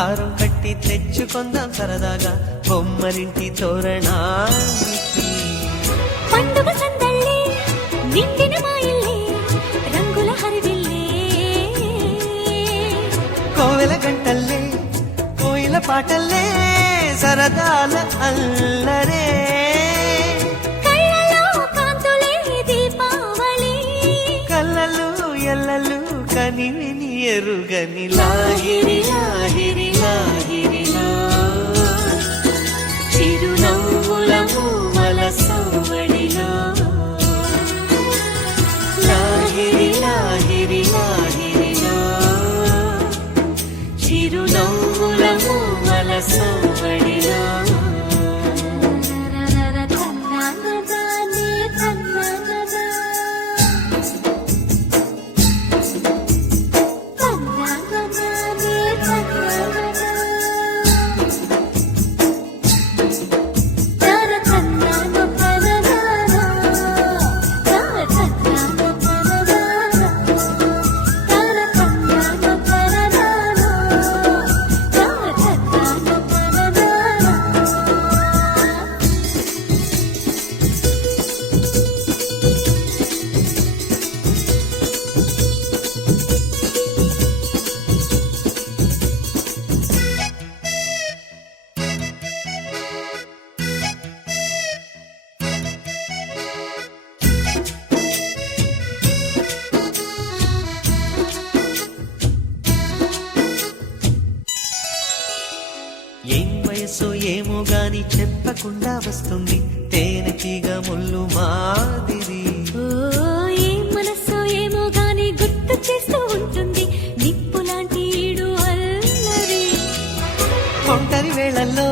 హారం కట్టి తెచ్చుకొందాం సరదాగా బొమ్మరింటి తోరణానికి. పండుగ సందళ్ళే నిండిన మా ఇల్లే రంగుల హరివిల్లే, కోవెల గంటల్లే కోయిల పాటల్లే సరదాల అల్లరే. కళ్ళలో కాంతులే దీపావళి, కళ్ళలు ఎల్లలు కనివిని ఎరుగని లాహిరి లాహిరి లాహిరిలో చిరునవ్వుల మూవల సవ్వడిలో. లాహిరి లాహిరి లాహిరిలో చిరునవ్వుల మూవల సవ్వడిలో. ఏం వయసు ఏమో గాని చెప్పకుండా వస్తుంది తేనెటీగ ముళ్ళు మాదిరి. ఓ ఏం మనస్సు ఏమో గాని గుర్తు చేస్తూ ఉంటుంది నిప్పు లాంటి ఈడు అల్లరి. ఒంటరి వేళల్లో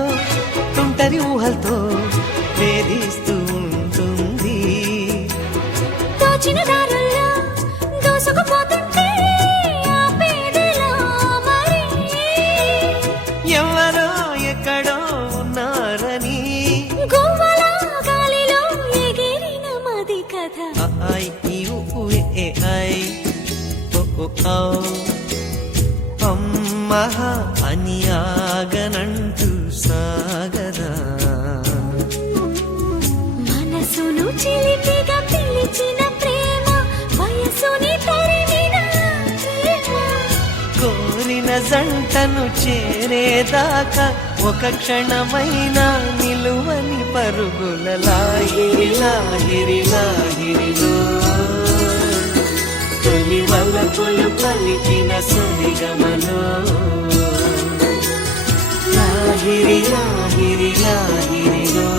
తుంటరి ఊహలతో వేధిస్తూ ఉంటుంది. దోచిన దారుల్లో దోసుకుపోతుంటే ఆపేదెలా మరి. ఎవరో ఎక్కడో ఉన్నారని గువ్వల గాలిలో ఎగిరిన మది కథ. ఐ ఈ ఊ ఏ ఐ ఓ ఓ ఔ అమ్మహ అని ఆగనంటూ సాగదా. మనసును చిలిపిగా పిలిచిన ప్రేమ వయసుని తరిమిన ప్రేమ. కోరిన జంటను చేరేదాకా ఒక క్షణమైన నిలువని పరుగుల లాహిరి లాహిరి లాహిరిలో తొలి వలపులు పలికిన సరిగమలో. లాహిరి లాహిరి లాహిరి